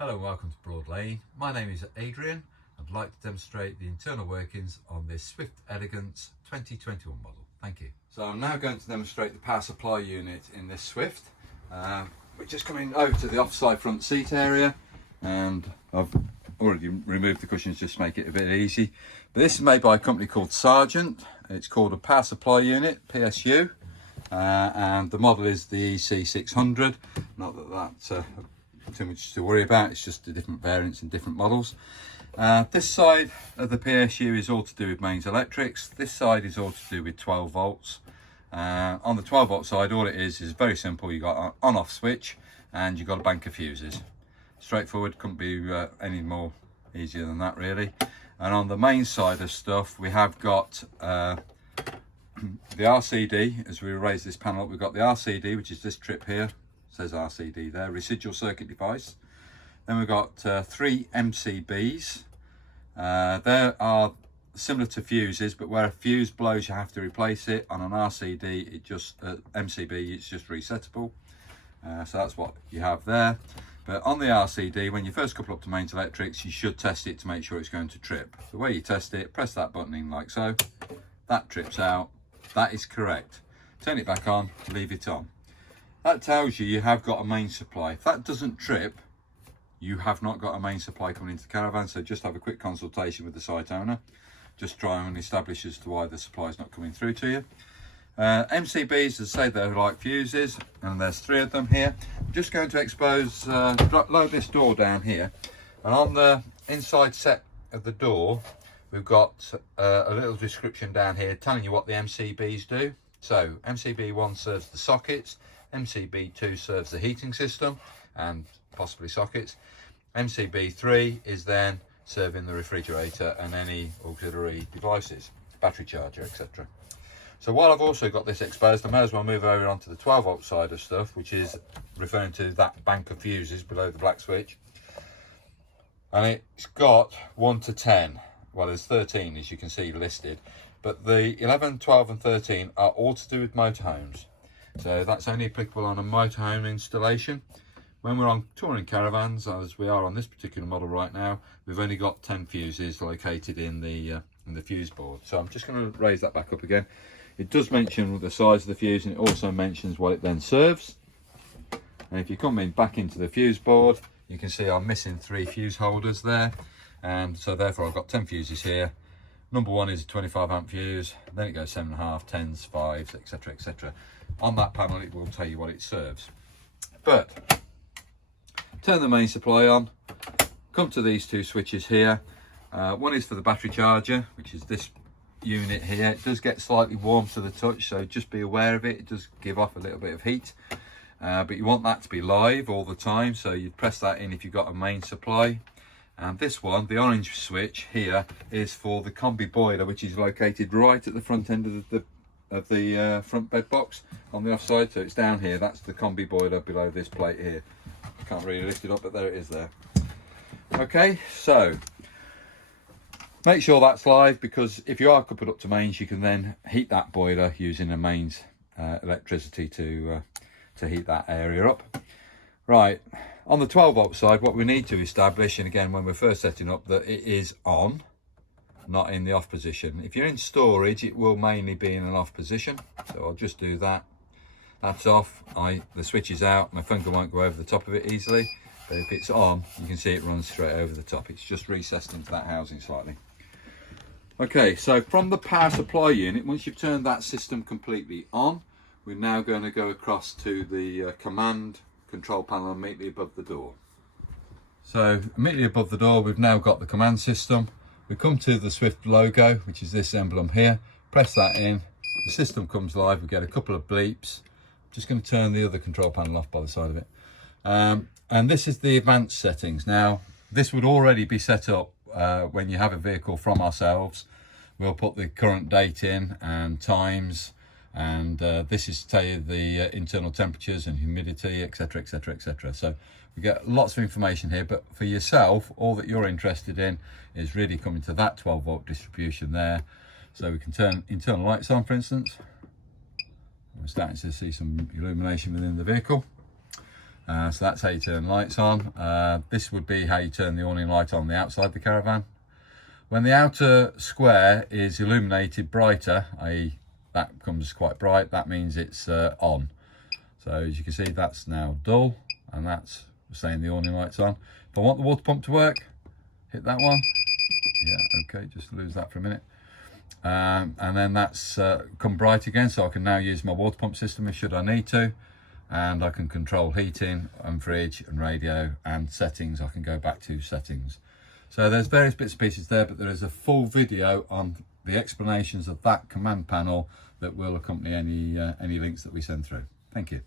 Hello and welcome to Broadlane. My name is Adrian. I'd like to demonstrate the internal workings on this Swift Elegance 2021 model. Thank you. So I'm now going to demonstrate the power supply unit in this Swift. We're just coming over to the offside front seat area, and I've already removed the cushions just to make it a bit easy. But this is made by a company called Sargent. It's called a power supply unit, PSU, and the model is the EC600. Not that that's too much to worry about, it's just the different variants and different models. This side of the PSU is all to do with mains electrics. This side is all to do with 12 volts. On the 12 volt side, all it is very simple. You got an on off switch and you've got a bank of fuses. Straightforward, couldn't be any more easier than that really. And on the main side of stuff, we have got the RCD. As we raise this panel up, we've got the RCD, which is this trip here, says RCD there, residual circuit device. Then we've got 3 MCBs. There are similar to fuses, but where a fuse blows you have to replace it. On an RCD, it just MCB, it's just resettable. So that's what you have there. But on the RCD, when you first couple up to mains electrics, you should test it to make sure it's going to trip. The way you test it, press that button in like so. That trips out. That is correct. Turn it back on, leave it on. That tells you you have got a main supply. If that doesn't trip, you have not got a main supply coming into the caravan. So just have a quick consultation with the site owner. Just try and establish as to why the supply is not coming through to you. MCBs, as I say, they're like fuses, and there's 3 of them here. I'm just going to expose, load this door down here. And on the inside set of the door, we've got a little description down here telling you what the MCBs do. So MCB1 serves the sockets, MCB2 serves the heating system and possibly sockets. MCB3 is then serving the refrigerator and any auxiliary devices, battery charger, etc. So while I've also got this exposed, I may as well move over onto the 12 volt side of stuff, which is referring to that bank of fuses below the black switch. And it's got 1 to 10. Well, there's 13 as you can see listed, but the 11, 12 and 13 are all to do with motorhomes. So that's only applicable on a motorhome installation. When we're on touring caravans, as we are on this particular model right now, we've only got 10 fuses located in the fuse board. So I'm just going to raise that back up again. It does mention the size of the fuse, and it also mentions what it then serves. And if you come in back into the fuse board, you can see I'm missing 3 fuse holders there, and so therefore I've got 10 fuses here. Number 1 is a 25 amp fuse, then it goes 7.5, 10s, 5s, etc, etc. On that panel it will tell you what it serves. But turn the main supply on, come to these 2 switches here. One is for the battery charger, which is this unit here. It does get slightly warm to the touch, so just be aware of it. It does give off a little bit of heat, but you want that to be live all the time, so you'd press that in if you've got a main supply. And this one, the orange switch here, is for the combi boiler, which is located right at the front end of the front bed box on the offside. So it's down here. That's the combi boiler below this plate here. I can't really lift it up, but there it is there. Okay, so make sure that's live, because if you are coupled up to mains, you can then heat that boiler using a mains electricity to heat that area up. Right, on the 12 volt side, what we need to establish, and again when we're first setting up, that it is on, not in the off position. If you're in storage, it will mainly be in an off position, so I'll just do that. That's off. The switch is out. My finger won't go over the top of it easily, but if it's on, you can see it runs straight over the top. It's just recessed into that housing slightly. Okay, so from the power supply unit, once you've turned that system completely on, we're now going to go across to the command control panel immediately above the door. So immediately above the door, we've now got the command system. We come to the Swift logo, which is this emblem here. Press that in, the system comes live. We get a couple of bleeps. Just going to turn the other control panel off by the side of it. And this is the advanced settings. Now, this would already be set up when you have a vehicle from ourselves. We'll put the current date in and times, and this is to tell you the internal temperatures and humidity, etc, etc, etc. So we get lots of information here, but for yourself, all that you're interested in is really coming to that 12 volt distribution there. So we can turn internal lights on, for instance. We're starting to see some illumination within the vehicle. So that's how you turn lights on. This would be how you turn the awning light on the outside of the caravan. When the outer square is illuminated brighter, i.e. that becomes quite bright, that means it's on. So as you can see, that's now dull, and that's saying the awning light's on. If I want the water pump to work, hit that one. Yeah, okay, just lose that for a minute. And then that's come bright again, so I can now use my water pump system should I need to. And I can control heating and fridge and radio and settings. I can go back to settings. So there's various bits and pieces there, but there is a full video on the explanations of that command panel that will accompany any links that we send through. Thank you.